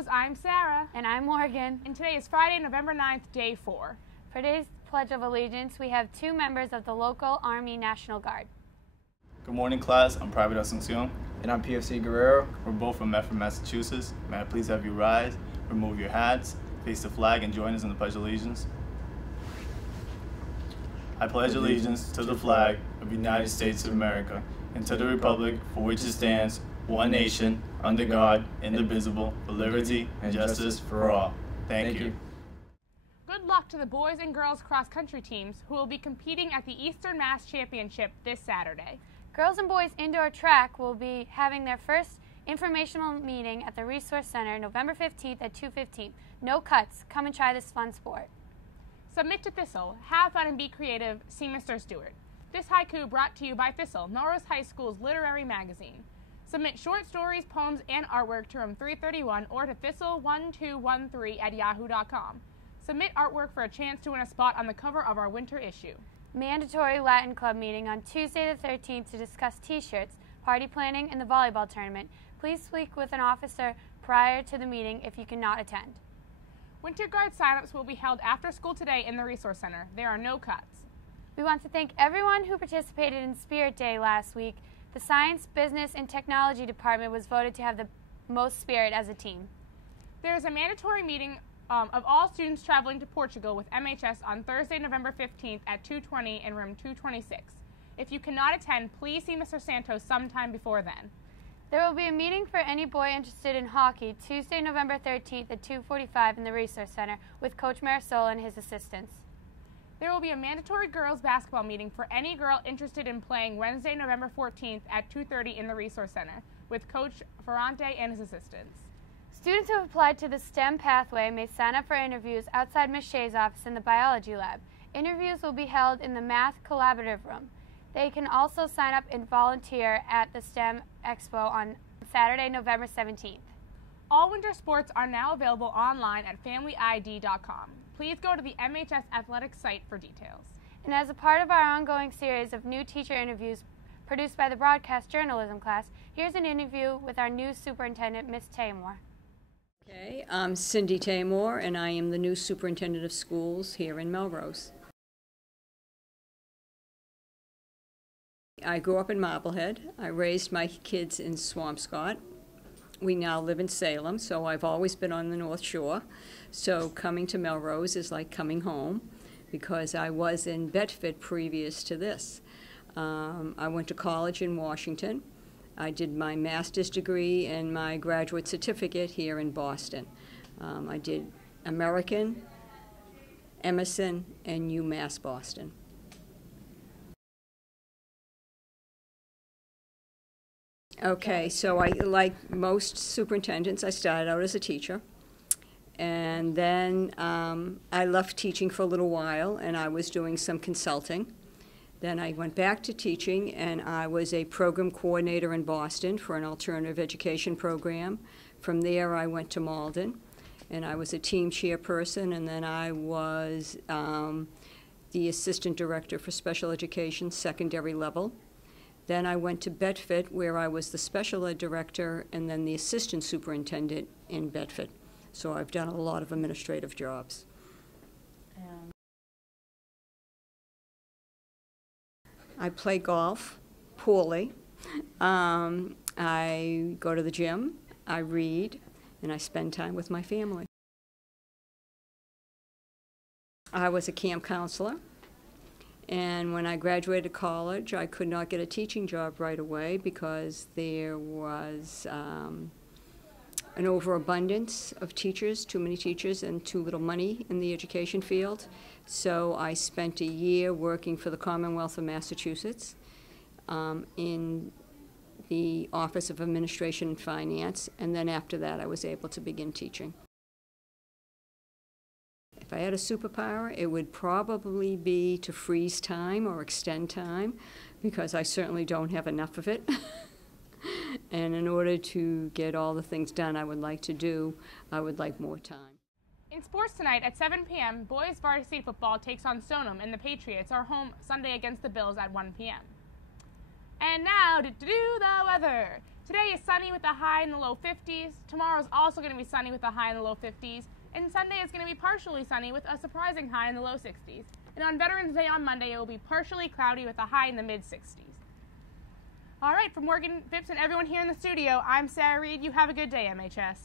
Heroes, I'm Sarah. And I'm Morgan. And today is Friday, November 9th, day 4. For today's Pledge of Allegiance, we have 2 members of the local Army National Guard. Good morning, class. I'm Private Asuncion. And I'm PFC Guerrero. We're both from Medford, Massachusetts. May I please have you rise, remove your hats, face the flag, and join us in the Pledge of Allegiance. I pledge allegiance to the flag of the United States of America and to the republic for which it stands, one nation, under God, indivisible, with liberty and justice for all. Thank you. Good luck to the boys and girls cross-country teams who will be competing at the Eastern Mass Championship this Saturday. Girls and boys indoor track will be having their first informational meeting at the Resource Center November 15th at 2:15. No cuts. Come and try this fun sport. Submit to Thistle. Have fun and be creative. See Mr. Stewart. This haiku brought to you by Thistle, Melrose High School's literary magazine. Submit short stories, poems, and artwork to room 331 or to thistle1213@yahoo.com. Submit artwork for a chance to win a spot on the cover of our winter issue. Mandatory Latin Club meeting on Tuesday the 13th to discuss T-shirts, party planning, and the volleyball tournament. Please speak with an officer prior to the meeting if you cannot attend. Winterguard signups will be held after school today in the Resource Center. There are no cuts. We want to thank everyone who participated in Spirit Day last week. The Science, Business, and Technology Department was voted to have the most spirit as a team. There is a mandatory meeting of all students traveling to Portugal with MHS on Thursday, November 15th at 2:20 in room 226. If you cannot attend, please see Mr. Santos sometime before then. There will be a meeting for any boy interested in hockey Tuesday, November 13th at 2:45 in the Resource Center with Coach Marisol and his assistants. There will be a mandatory girls basketball meeting for any girl interested in playing Wednesday, November 14th at 2:30 in the Resource Center with Coach Ferrante and his assistants. Students who have applied to the STEM pathway may sign up for interviews outside Ms. Shea's office in the biology lab. Interviews will be held in the Math Collaborative Room. They can also sign up and volunteer at the STEM Expo on Saturday, November 17th. All winter sports are now available online at FamilyID.com. Please go to the MHS Athletics site for details. And as a part of our ongoing series of new teacher interviews produced by the broadcast journalism class, here's an interview with our new superintendent, Ms. Taymor. Okay, I'm Cindy Taymor, and I am the new superintendent of schools here in Melrose. I grew up in Marblehead. I raised my kids in Swampscott. We now live in Salem, so I've always been on the North Shore. So coming to Melrose is like coming home because I was in Bedford previous to this. I went to college in Washington. I did my master's degree and my graduate certificate here in Boston. I did American, Emerson, and UMass Boston. Okay, so like most superintendents, I started out as a teacher, and then I left teaching for a little while, and I was doing some consulting. Then I went back to teaching, and I was a program coordinator in Boston for an alternative education program. From there, I went to Malden, and I was a team chairperson, and then I was the assistant director for special education, secondary level. Then I went to Bedford, where I was the special ed director and then the assistant superintendent in Bedford. So I've done a lot of administrative jobs. I play golf poorly. I go to the gym, I read, and I spend time with my family. I was a camp counselor. And when I graduated college, I could not get a teaching job right away because there was an overabundance of teachers, too many teachers, and too little money in the education field. So I spent a year working for the Commonwealth of Massachusetts in the Office of Administration and Finance, and then after that I was able to begin teaching. If I had a superpower, it would probably be to freeze time or extend time, because I certainly don't have enough of it. And in order to get all the things done I would like to do, I would like more time. In sports tonight at 7 p.m., boys varsity football takes on Stoneham, and the Patriots are home Sunday against the Bills at 1 p.m. And now to do the weather. Today is sunny with a high in the low 50s. Tomorrow is also going to be sunny with a high in the low 50s. And Sunday is going to be partially sunny with a surprising high in the low 60s. And on Veterans Day on Monday, it will be partially cloudy with a high in the mid-60s. All right, for Morgan Phipps and everyone here in the studio, I'm Sarah Reed. You have a good day, MHS.